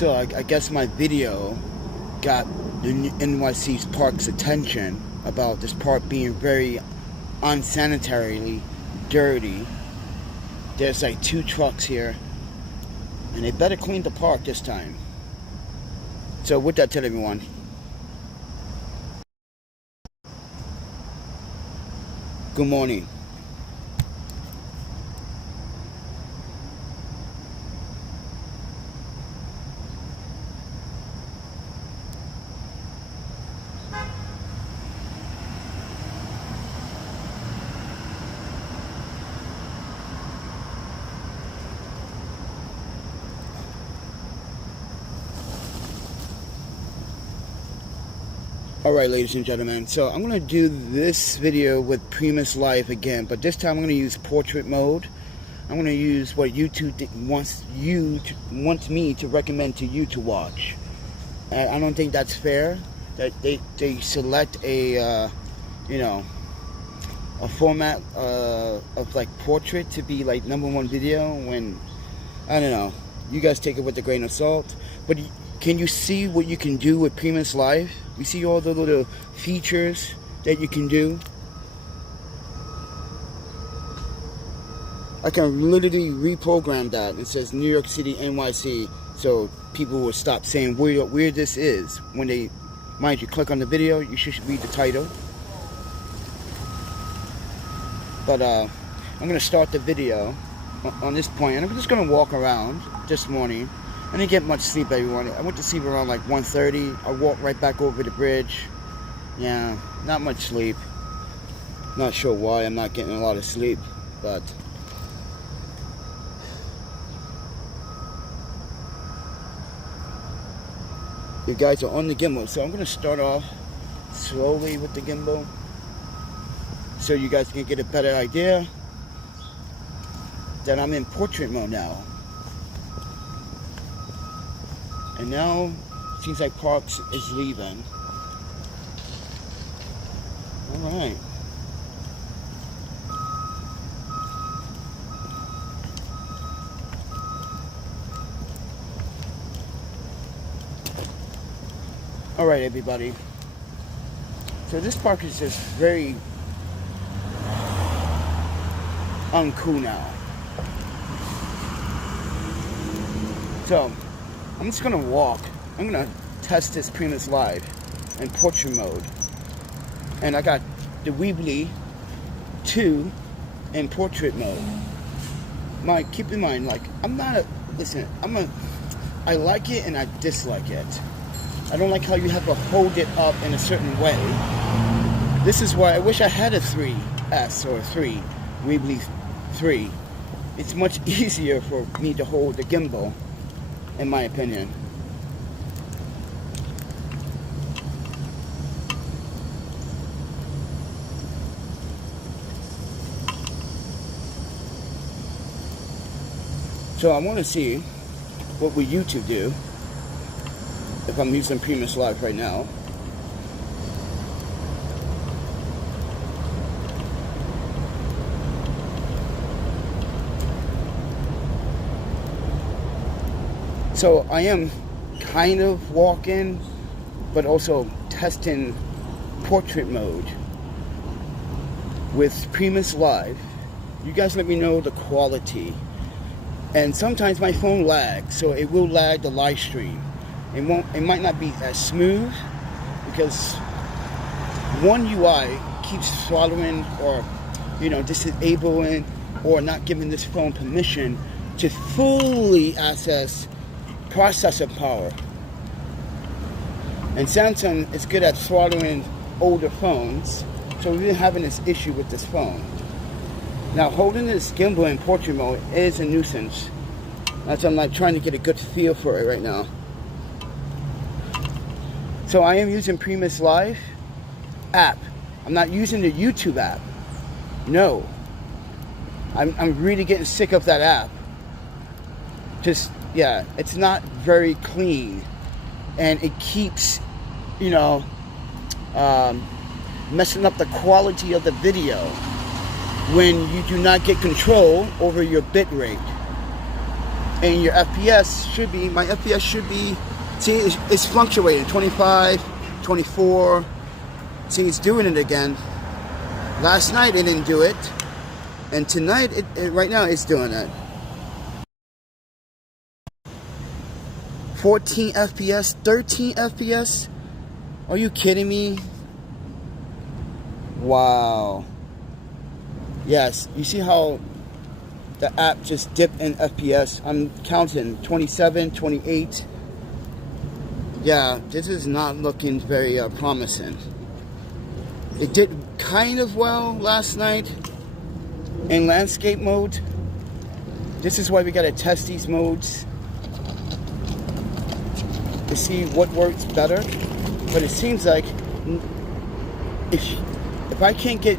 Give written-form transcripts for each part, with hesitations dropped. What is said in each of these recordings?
So I guess my video got the NYC's park's attention about this park being very unsanitarily dirty. There's like 2 trucks here, and they better clean the park this time. So with that, tell everyone. Good morning. Alright, ladies and gentlemen, so I'm going to do this video with Prism Live again, but this time I'm going to use portrait mode. I'm going to use what YouTube wants me to recommend to you to watch. I don't think that's fair that they select a a format of like portrait to be like #1 video when, I don't know, you guys take it with a grain of salt. But can you see what you can do with Prism Live? You see all the little features that you can do? I can literally reprogram that. It says New York City, NYC, so people will stop saying where this is. When they, mind you, click on the video, you should read the title. But I'm going to start the video on this point, and I'm just going to walk around this morning. I didn't get much sleep, everyone. I went to sleep around like 1:30. I walked right back over the bridge. Yeah, not much sleep. Not sure why I'm not getting a lot of sleep, but you guys are on the gimbal. So I'm going to start off slowly with the gimbal so you guys can get a better idea that I'm in portrait mode now. And now, seems like Parks is leaving. Alright. Alright, everybody. So this park is just very uncool now. So I'm just gonna walk. I'm gonna test this Prism Live in portrait mode, and I got the Weebill 2 in portrait mode. Keep in mind, like, I'm not a, listen, I like it and I dislike it. I don't like how you have to hold it up in a certain way. This is why I wish I had a 3S or 3 Weebill 3. It's much easier for me to hold the gimbal, in my opinion. So I want to see what will YouTube do if I'm using Prism Live right now. So I am kind of walking, but also testing portrait mode with Prism Live. You guys let me know the quality. And sometimes my phone lags, so it will lag the live stream. It might not be as smooth because one UI keeps throttling or, disabling or not giving this phone permission to fully access processor power. And Samsung is good at throttling older phones, so we've been having this issue with this phone. Now, holding this gimbal in portrait mode is a nuisance. That's why I'm like trying to get a good feel for it right now. So I am using Prism Live app. I'm not using the YouTube app. No. I'm really getting sick of that app. Just, yeah, it's not very clean, and it keeps, messing up the quality of the video when you do not get control over your bit rate. and your FPS should be, my FPS should be, see, it's fluctuating, 25, 24, see, it's doing it again. Last night it didn't do it, and tonight, right now, it's doing it. 14 FPS, 13 FPS? Are you kidding me? Wow. Yes, you see how the app just dipped in FPS? I'm counting 27, 28. Yeah, this is not looking very promising. It did kind of well last night in landscape mode. This is why we gotta test these modes to see what works better. But it seems like if I can't get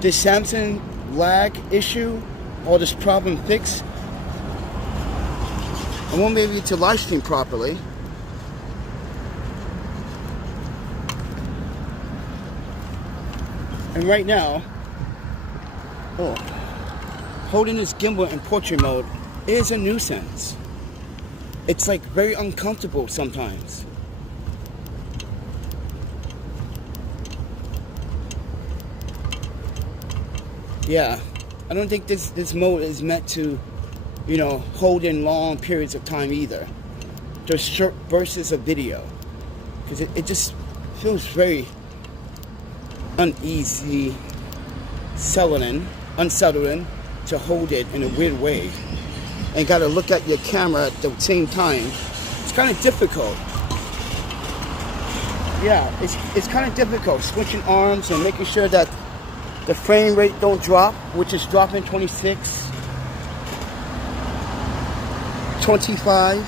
this Samsung lag issue or this problem fixed, I won't be able to live stream properly. And right now, holding this gimbal in portrait mode is a nuisance. It's like very uncomfortable sometimes. Yeah, I don't think this mode is meant to, you know, hold in long periods of time either. There's short bursts of video, because it just feels very uneasy, unsettling to hold it in a weird way, and got to look at your camera at the same time. It's kind of difficult. Yeah, it's kind of difficult switching arms and making sure that the frame rate don't drop, which is dropping 26, 25.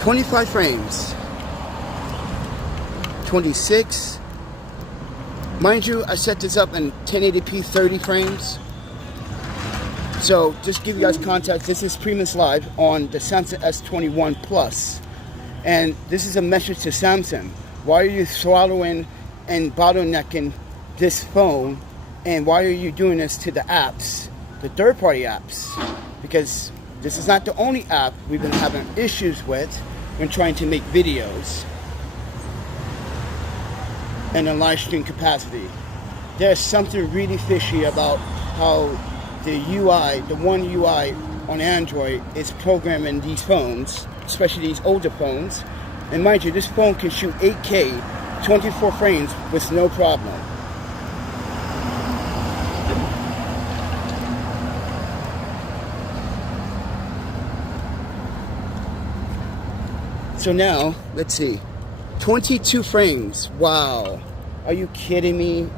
"25 frames, 26. Mind you, I set this up in 1080p 30 frames. So just to give you guys context, this is Prism Live on the Samsung S21 Plus. And this is a message to Samsung. Why are you throttling and bottlenecking this phone? And why are you doing this to the apps, the third-party apps? Because this is not the only app we've been having issues with when trying to make videos in a live stream capacity. There's something really fishy about how the UI, the one UI on Android is programming these phones, especially these older phones. And mind you, this phone can shoot 8K, 24 frames with no problem. So now, let's see, 22 frames. Wow, are you kidding me?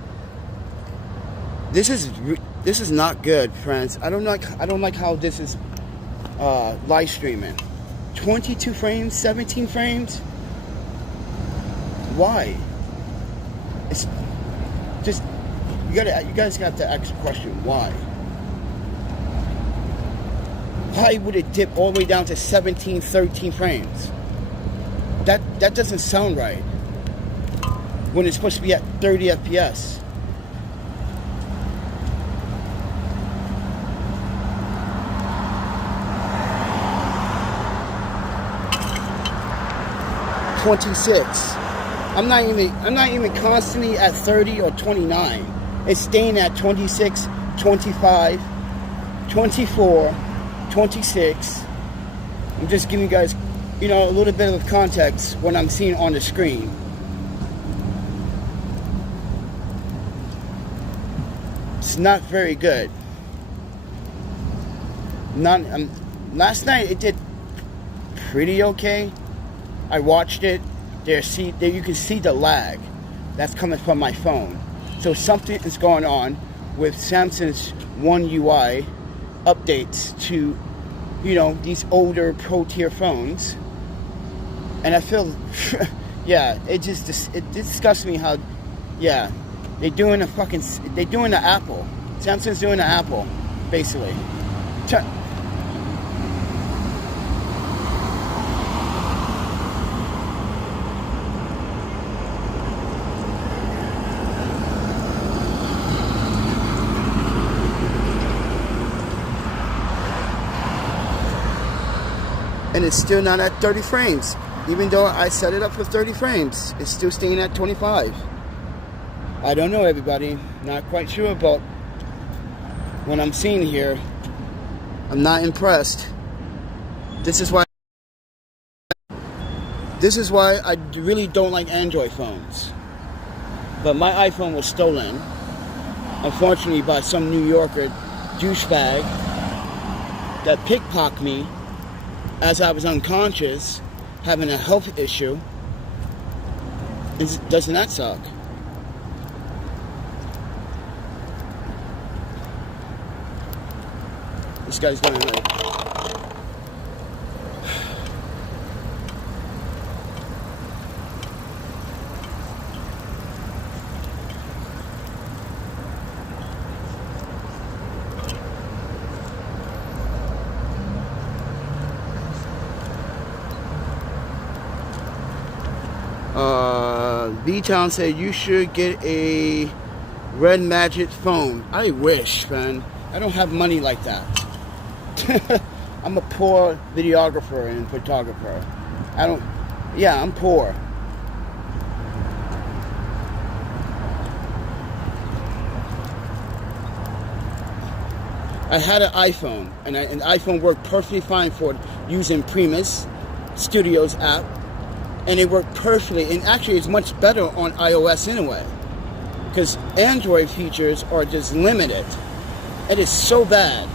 This is not good, friends. I don't like how this is live streaming. 22 frames, 17 frames. Why? It's just you guys got to ask the question, why? Why would it dip all the way down to 17, 13 frames? That doesn't sound right when it's supposed to be at 30 FPS. I'm not even constantly at 30 or 29. It's staying at 26, 25, 24, 26. I'm just giving you guys, you know, a little bit of context what I'm seeing on the screen. It's not very good. Last night it did pretty okay. I watched it. There you can see the lag that's coming from my phone. So something is going on with Samsung's One UI updates to, you know, these older pro tier phones. And I feel, yeah, it disgusts me how, yeah, they're doing the Apple. Samsung's doing the Apple, basically. and it's still not at 30 frames. Even though I set it up for 30 frames, it's still staying at 25. I don't know, everybody. Not quite sure about what I'm seeing here. I'm not impressed. This is why I really don't like Android phones. But my iPhone was stolen, unfortunately, by some New Yorker douchebag that pickpocketed me as I was unconscious, having a health issue. Doesn't that suck? This guy's going like... V-Town said you should get a Red Magic phone. I wish, man. I don't have money like that. I'm a poor videographer and photographer. I'm poor. I had an iPhone, and an iPhone worked perfectly fine for using Prism Studios app. And it worked perfectly, and actually it's much better on iOS anyway, because Android features are just limited. It is so bad.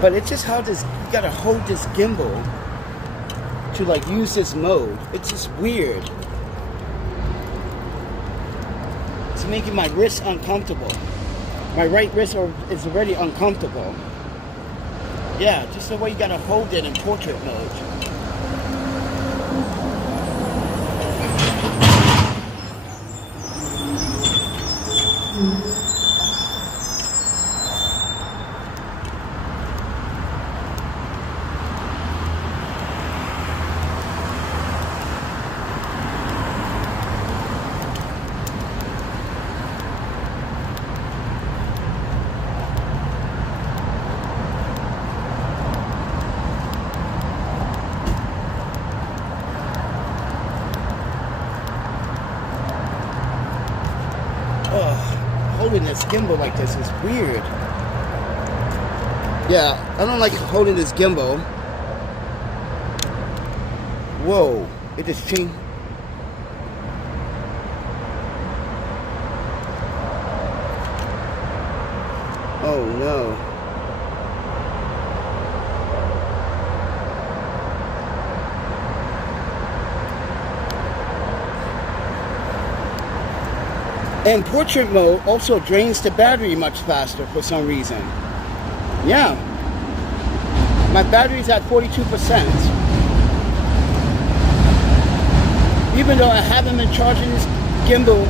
But it's just how you gotta hold this gimbal to like use this mode. It's just weird. It's making my wrist uncomfortable. My right wrist is already uncomfortable. Yeah, just the way you gotta hold it in portrait mode. Holding this gimbal like this is weird. Yeah, I don't like holding this gimbal. Whoa, it just changed. Oh no. And portrait mode also drains the battery much faster for some reason. Yeah. My battery's at 42%. Even though I haven't been charging this gimbal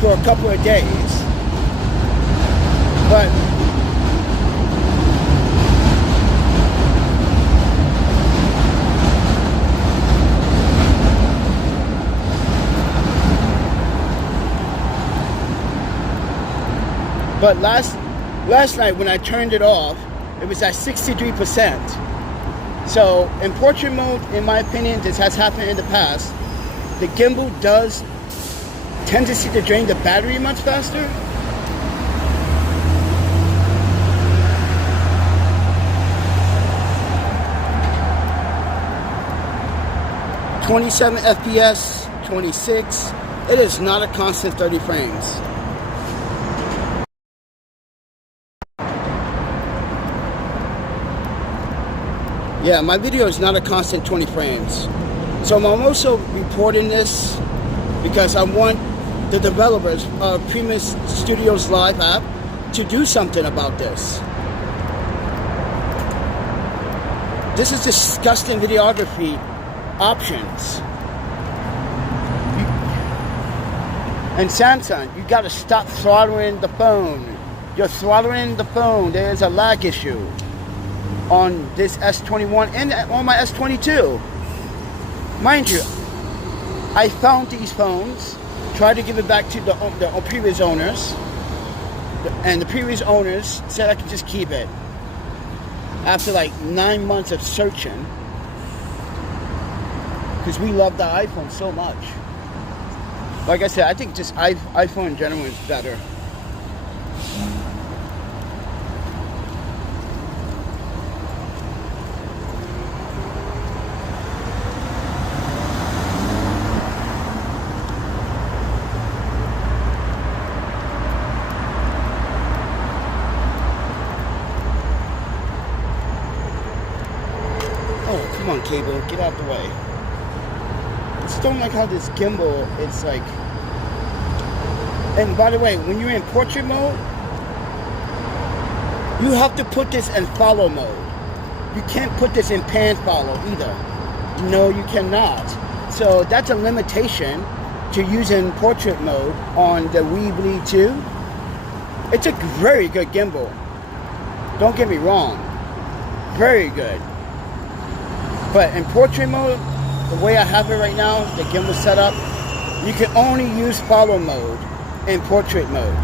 for a couple of days. But last night when I turned it off, it was at 63%. So in portrait mode, in my opinion, this has happened in the past. The gimbal does tendency to drain the battery much faster. .27 FPS, 26. It is not a constant 30 frames. Yeah, my video is not a constant 20 frames. So I'm also reporting this because I want the developers of Prism Studios Live app to do something about this. This is disgusting videography options. And Samsung, you gotta stop throttling the phone. You're throttling the phone. There's a lag issue on this S21 and on my S22. Mind you, I found these phones, tried to give it back to the previous owners, and the previous owners said I could just keep it. After like 9 months of searching, because we love the iPhone so much. Like I said, I think just iPhone in general is better. Oh, come on, cable, get out the way. I just don't like how this gimbal is like. And by the way, when you're in portrait mode, you have to put this in follow mode. You can't put this in pan follow either. No, you cannot. So that's a limitation to using portrait mode on the Weebill 2. It's a very good gimbal. Don't get me wrong. Very good. But in portrait mode, the way I have it right now, the gimbal setup, you can only use follow mode in portrait mode,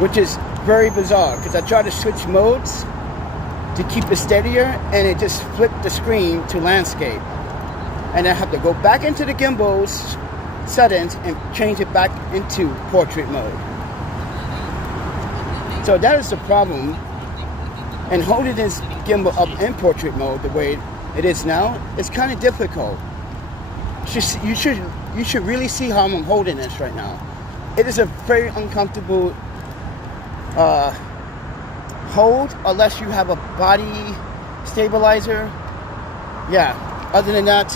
which is very bizarre because I tried to switch modes to keep it steadier and it just flipped the screen to landscape, and I have to go back into the gimbal's settings and change it back into portrait mode. So that is the problem, and holding this gimbal up in portrait mode the way it is now is kind of difficult. You should really see how I'm holding this right now. It is a very uncomfortable hold unless you have a body stabilizer. Yeah, other than that,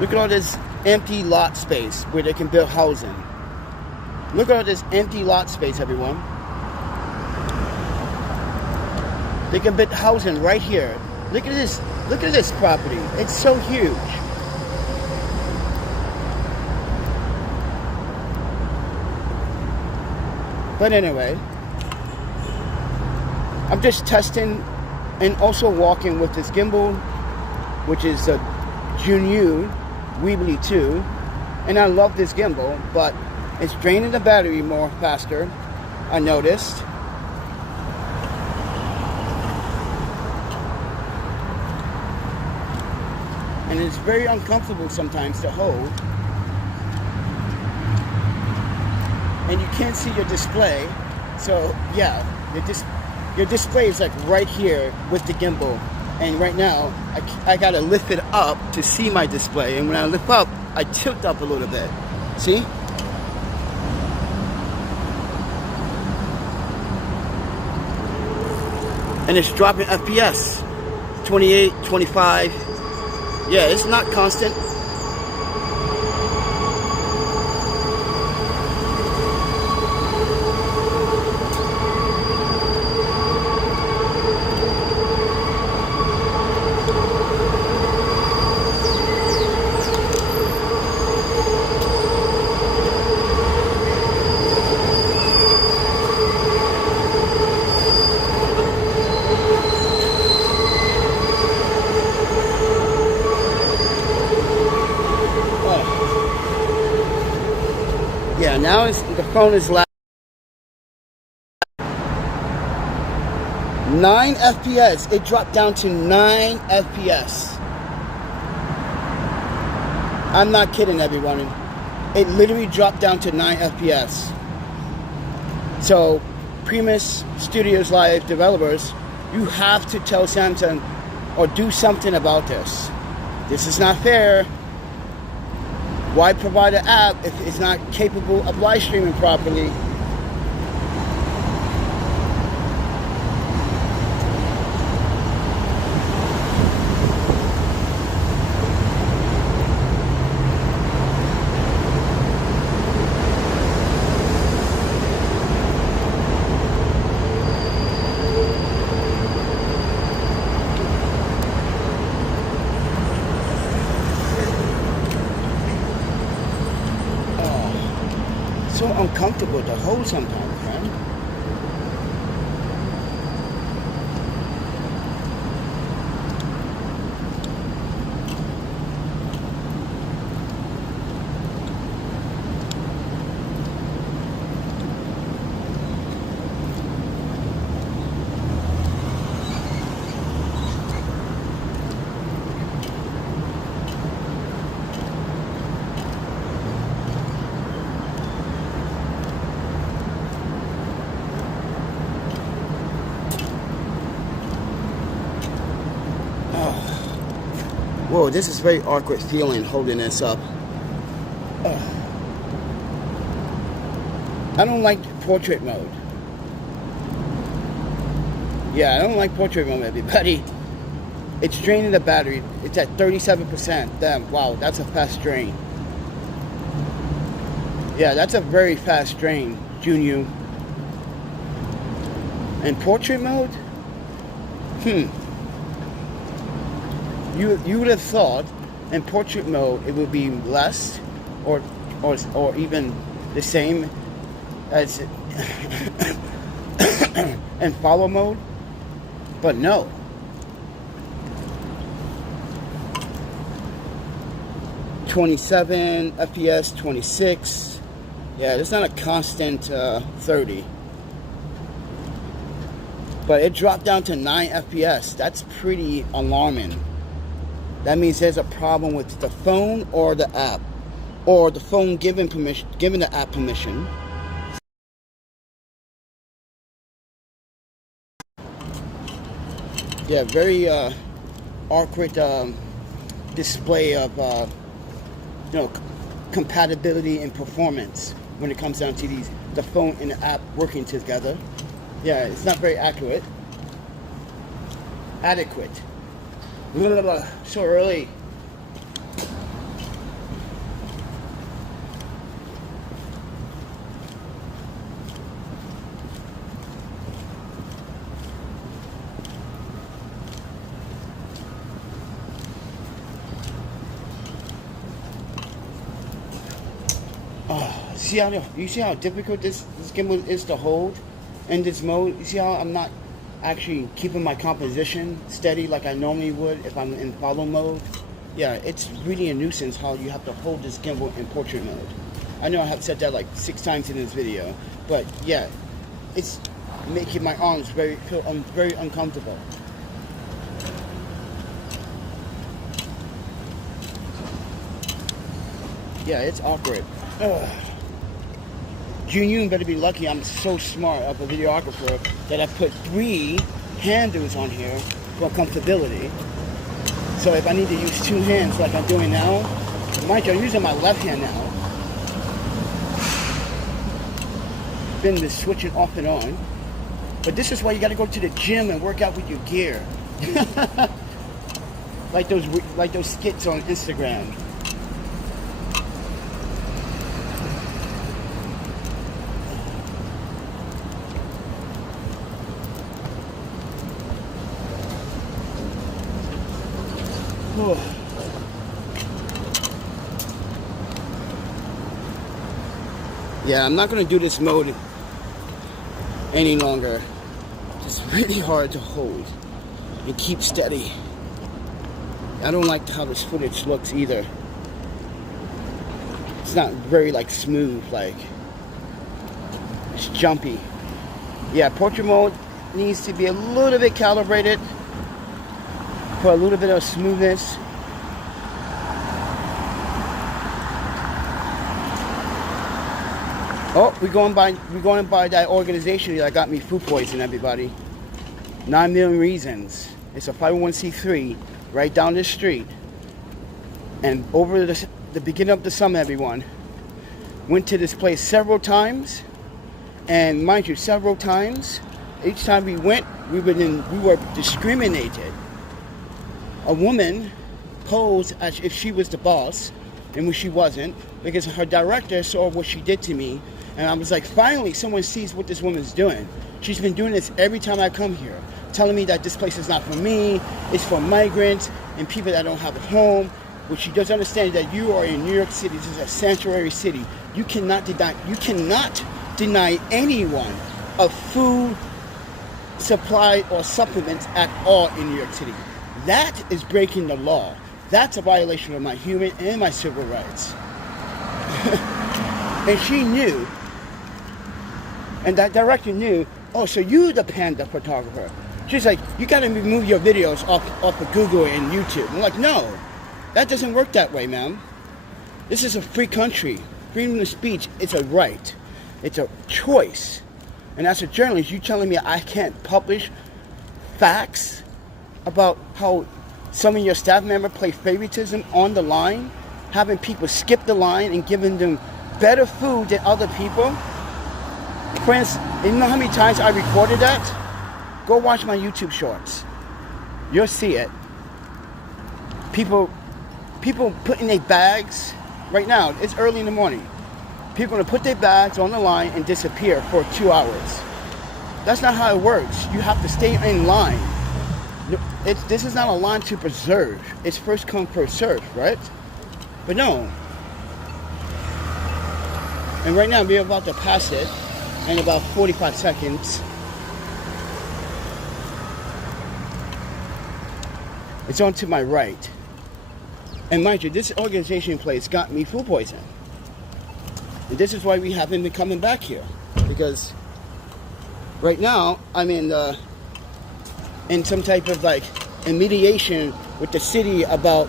look at all this empty lot space where they can build housing. Look at all this empty lot space, everyone. They can build housing right here. Look at this. Look at this property. It's so huge. But anyway, I'm just testing and also walking with this gimbal, which is a Junyu Weebill 2, and I love this gimbal, but it's draining the battery more faster, I noticed. And it's very uncomfortable sometimes to hold. And you can't see your display. So yeah, your display is like right here with the gimbal. And right now, I gotta lift it up to see my display. And when I lift up, I tilt up a little bit. See? And it's dropping FPS. 28, 25. Yeah, it's not constant. Yeah, now the phone is loud. 9 FPS. It dropped down to 9 FPS. I'm not kidding, everyone. It literally dropped down to 9 FPS. So, Prism Studios Live developers, you have to tell Samsung or do something about this. This is not fair. Why provide an app if it's not capable of live streaming properly? uncomfortable to hold sometimes, man. Whoa, this is very awkward feeling holding this up. I don't like portrait mode. Yeah, I don't like portrait mode, everybody. It's draining the battery. It's at 37%. Damn, wow, that's a fast drain. Yeah, that's a very fast drain, Junior. And portrait mode? You would have thought in portrait mode it would be less or even the same as in follow mode, but no. (27 FPS, 26). Yeah, it's not a constant 30. But it dropped down to 9 FPS. That's pretty alarming. That means there's a problem with the phone or the app, or the phone giving the app permission. Yeah, very awkward display of compatibility and performance when it comes down to the phone and the app working together. Yeah, it's not very accurate. Adequate. So early. You see how difficult this gimbal is to hold in this mode? You see how I'm not actually keeping my composition steady like I normally would if I'm in follow mode? Yeah, it's really a nuisance how you have to hold this gimbal in portrait mode. I know I have said that like 6 times in this video, but yeah, it's making my arms very uncomfortable. Yeah, it's awkward. Junior better be lucky I'm so smart of a videographer that I put 3 handles on here for comfortability. So if I need to use 2 hands like I'm doing now, mind you, I'm using my left hand now. Been this switching off and on. But this is why you gotta go to the gym and work out with your gear. like those skits on Instagram. Yeah, I'm not going to do this mode any longer. It's really hard to hold and keep steady. I don't like how this footage looks either. It's not very like smooth, like it's jumpy. Yeah, portrait mode needs to be a little bit calibrated for a little bit of smoothness. Oh, we're going by that organization that got me food poisoning, everybody. 9 Million Reasons. It's a 501c3 right down the street. And over the beginning of the summer, everyone went to this place several times. And mind you, several times, each time we went, we were discriminated. A woman posed as if she was the boss, and when she wasn't, because her director saw what she did to me. And I was like, finally, someone sees what this woman's doing. She's been doing this every time I come here, telling me that this place is not for me, it's for migrants and people that don't have a home. what she doesn't understand is that you are in New York City. This is a sanctuary city. You cannot deny anyone of food, supply, or supplements at all in New York City. That is breaking the law. That's a violation of my human and my civil rights. And she knew, and that director knew, oh, so you the panda photographer. She's like, you gotta remove your videos off of Google and YouTube. I'm like, no, that doesn't work that way, ma'am. This is a free country. Freedom of speech, it's a right. It's a choice. And as a journalist, you telling me I can't publish facts about how some of your staff members play favoritism on the line, having people skip the line and giving them better food than other people? Friends, you know how many times I recorded that? Go watch my YouTube shorts. You'll see it. People put in their bags. Right now, it's early in the morning. People are going to put their bags on the line and disappear for 2 hours. That's not how it works. You have to stay in line. This is not a line to preserve. It's first come, first serve, right? But no. And right now, we're about to pass it in about 45 seconds. It's on to my right. And mind you, this organization place got me food poisoning. And this is why we haven't been coming back here. Because right now, I'm in some type of like a mediation with the city about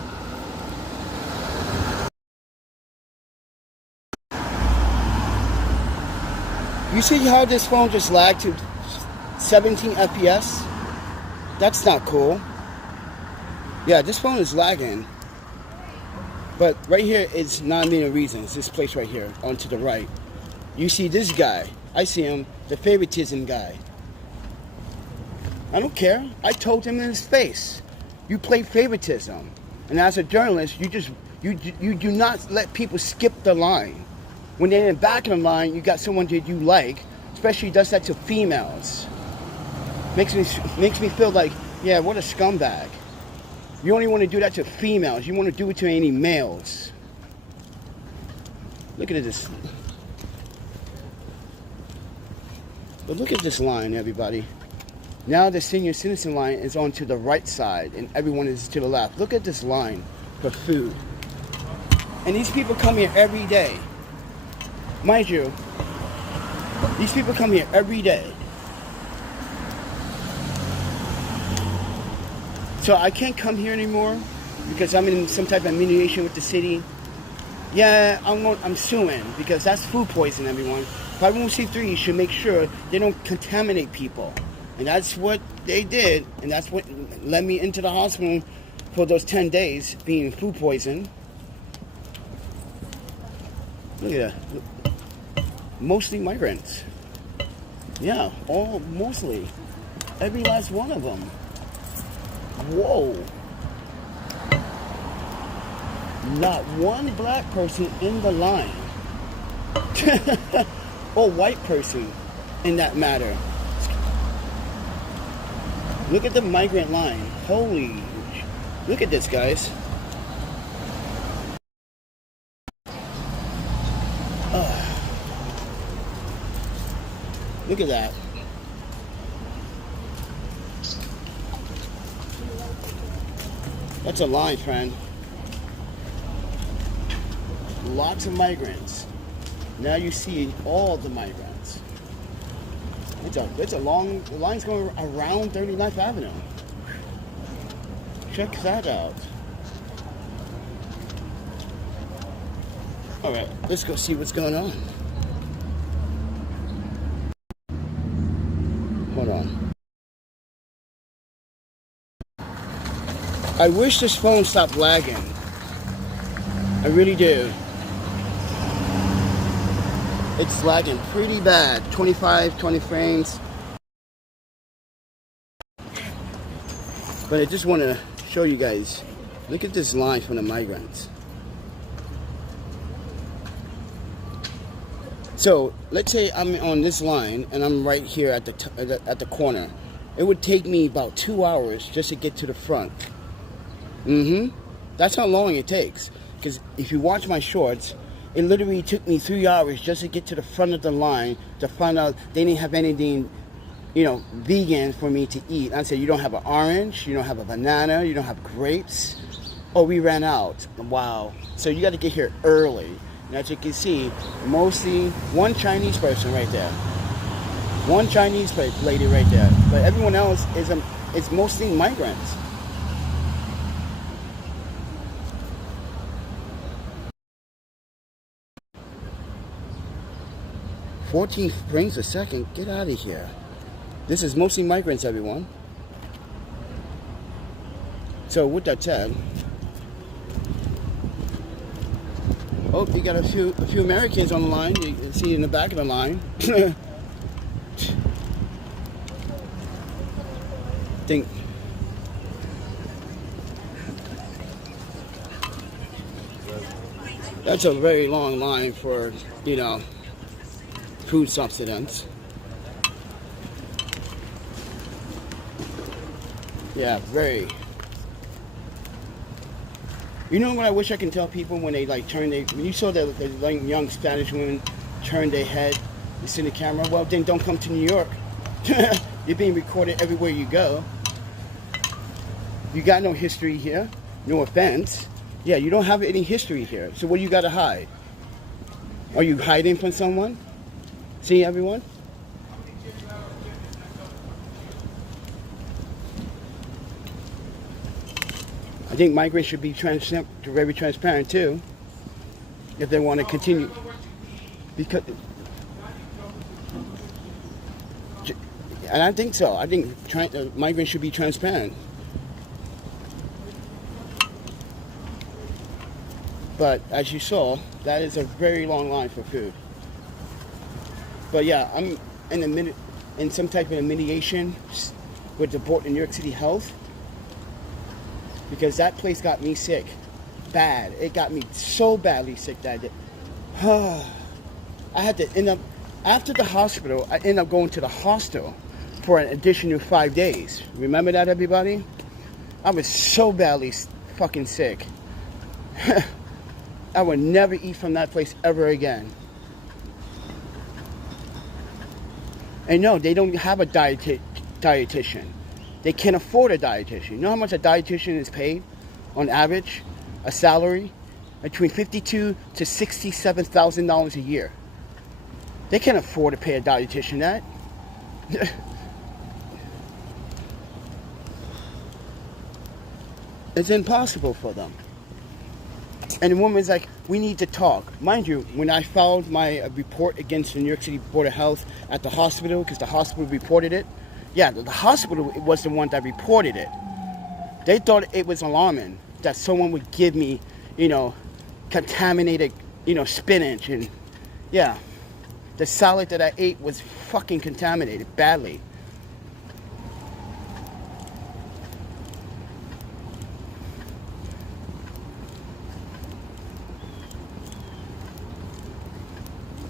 you see how this phone just lagged to 17 FPS? That's not cool. Yeah, this phone is lagging. But right here is non-meaning reasons. This place right here, onto the right. You see this guy. I see him, the favoritism guy. I don't care. I told him in his face. You play favoritism. And as a journalist, you do not let people skip the line. When they're in the back of the line, you got someone that you like, especially does that to females. Makes me feel like, yeah, what a scumbag. You only want to do that to females. You want to do it to any males. Look at this. But look at this line, everybody. Now the senior citizen line is on to the right side and everyone is to the left. Look at this line for food. And these people come here every day. Mind you, these people come here every day. So I can't come here anymore because I'm in some type of mediation with the city. Yeah, I'm suing because that's food poisoning, everyone. 501c3 should make sure they don't contaminate people. And that's what they did. And that's what led me into the hospital for those 10 days being food poisoned. Look at that. Mostly migrants. Yeah, mostly. Every last one of them. Whoa. Not one black person in the line. Or white person in that matter. Look at the migrant line. Holy. Look at this, guys. Look at that. That's a line, friend. Lots of migrants. Now you see all the migrants. It's a long, the line's going around 39th Avenue. Check that out. All right, let's go see what's going on. Hold on. I wish this phone stopped lagging. I really do. It's lagging pretty bad. 25, 20 frames. But I just want to show you guys. Look at this line from the migrants. So let's say I'm on this line and I'm right here at the corner. It would take me about 2 hours just to get to the front. That's how long it takes. Because if you watch my shorts, it literally took me 3 hours just to get to the front of the line to find out they didn't have anything, you know, vegan for me to eat. I said, you don't have an orange, you don't have a banana, you don't have grapes. Oh, we ran out. Wow. So you got to get here early. And as you can see, mostly one Chinese person right there. One Chinese lady right there. But everyone else is mostly migrants. $14 frames a second. Get out of here. This is mostly migrants, everyone. So with that said, oh, you got a few Americans on the line. You can see in the back of the line. Think that's a very long line for, you know, food subsistence. Yeah, very. You know what I wish I can tell people when they like turn when you saw the young Spanish women turn their head, you see the camera, well then don't come to New York. You're being recorded everywhere you go. You got no history here. No offense. Yeah, you don't have any history here. So what do you got to hide? Are you hiding from someone? See everyone? I think migrants should be very transparent too, if they want to continue. Because, and I think so. I think migrants should be transparent. But as you saw, that is a very long line for food. But yeah, I'm in some type of mediation with the board in New York City Health, because that place got me sick, bad. It got me so badly sick that I had to end up after the hospital. I ended up going to the hostel for an additional 5 days. Remember that, everybody? I was so badly fucking sick. I would never eat from that place ever again. And no, they don't have a dietitian. They can't afford a dietitian. You know how much a dietitian is paid on average? A salary? Between $52,000 to $67,000 a year. They can't afford to pay a dietitian that. It's impossible for them. And the woman's like, we need to talk. Mind you, when I filed my report against the New York City Board of Health at the hospital, because the hospital reported it, yeah, the hospital was the one that reported it. They thought it was alarming that someone would give me, you know, contaminated, you know, spinach. And yeah, the salad that I ate was fucking contaminated badly.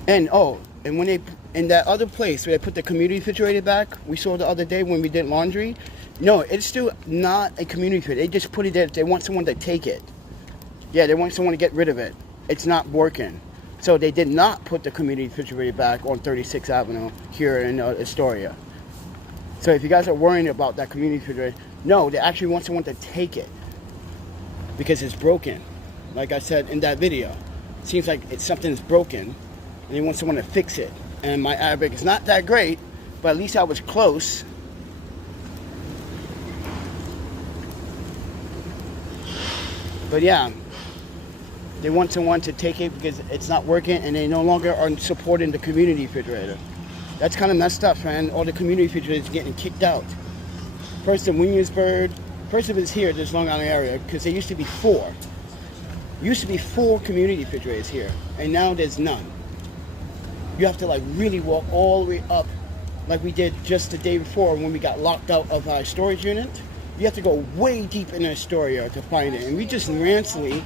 And oh, and when they, in that other place where they put the community refrigerator back, we saw the other day when we did laundry, no, it's still not a community refrigerator. They just put it there. They want someone to take it. Yeah, they want someone to get rid of it. It's not working. So they did not put the community refrigerator back on 36th Avenue here in Astoria. So if you guys are worrying about that community refrigerator, no, they actually want someone to take it because it's broken. Like I said in that video, it seems like something's broken. And they want someone to fix it. And my Arabic is not that great, but at least I was close. But yeah, they want someone to take it because it's not working, and they no longer are supporting the community refrigerator. That's kind of messed up, man. All the community refrigerators getting kicked out. First in Williamsburg, first it was here, this Long Island area, because there used to be 4. Used to be 4 community refrigerators here, and now there's none. You have to like really walk all the way up, like we did just the day before when we got locked out of our storage unit. You have to go way deep in Astoria to find it. And we just randomly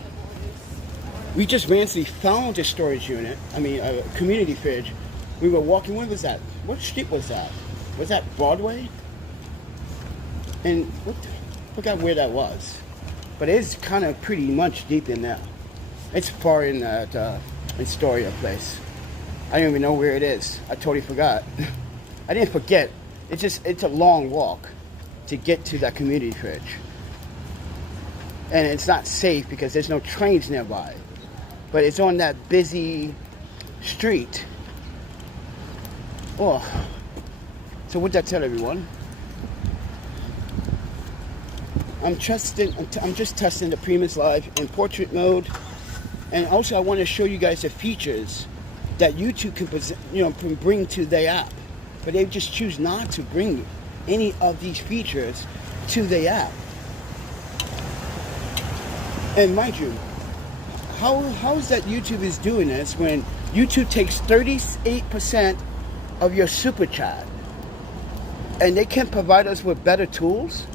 found a storage unit. I mean, a community fridge. We were walking. Where was that? What street was that? Was that Broadway? And I forgot where that was. but it's kind of pretty much deep in there. It's far in that Astoria place. I don't even know where it is. I totally forgot. I didn't forget. It's a long walk to get to that community fridge. And it's not safe because there's no trains nearby. But it's on that busy street. Oh. So what'd that tell everyone? I'm just testing the Prism Live in portrait mode. And also I want to show you guys the features that YouTube can bring to their app. But they just choose not to bring any of these features to the app. And mind you, how is that YouTube is doing this when YouTube takes 38% of your super chat and they can provide us with better tools?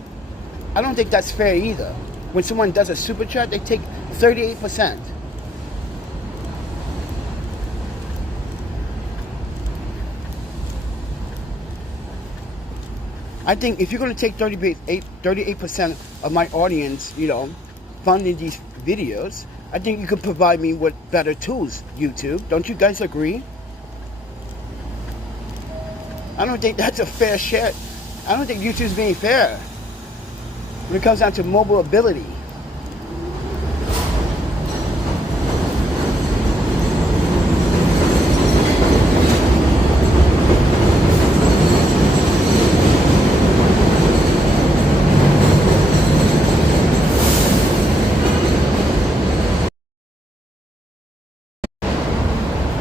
I don't think that's fair either. When someone does a super chat, they take 38%. I think if you're going to take 38% of my audience, funding these videos, I think you could provide me with better tools, YouTube. Don't you guys agree? I don't think that's a fair share. I don't think YouTube's being fair when it comes down to mobile ability.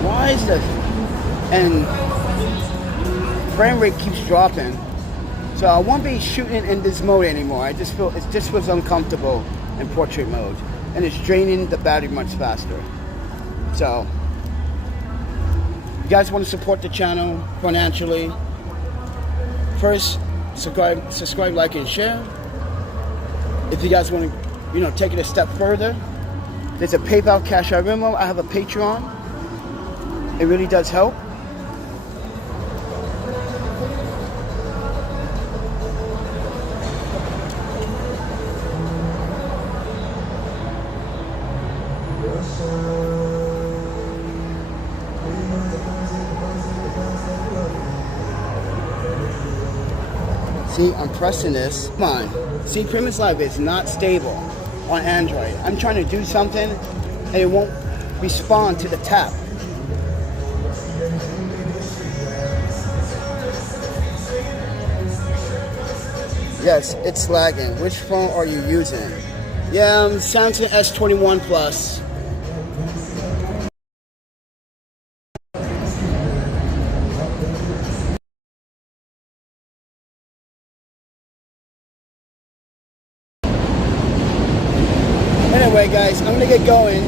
Why is the frame rate keeps dropping? So I won't be shooting in this mode anymore. I just feel it just feels uncomfortable in portrait mode, and it's draining the battery much faster. So you guys want to support the channel financially? First, subscribe, like, and share. If you guys want to, take it a step further, there's a PayPal, Cash App, Venmo. I have a Patreon. It really does help. See, I'm pressing this. Come on. See, Prism Live is not stable on Android. I'm trying to do something and it won't respond to the tap. Yes, it's lagging. Which phone are you using? Yeah, Samsung S21 Plus. Anyway, guys, I'm gonna get going.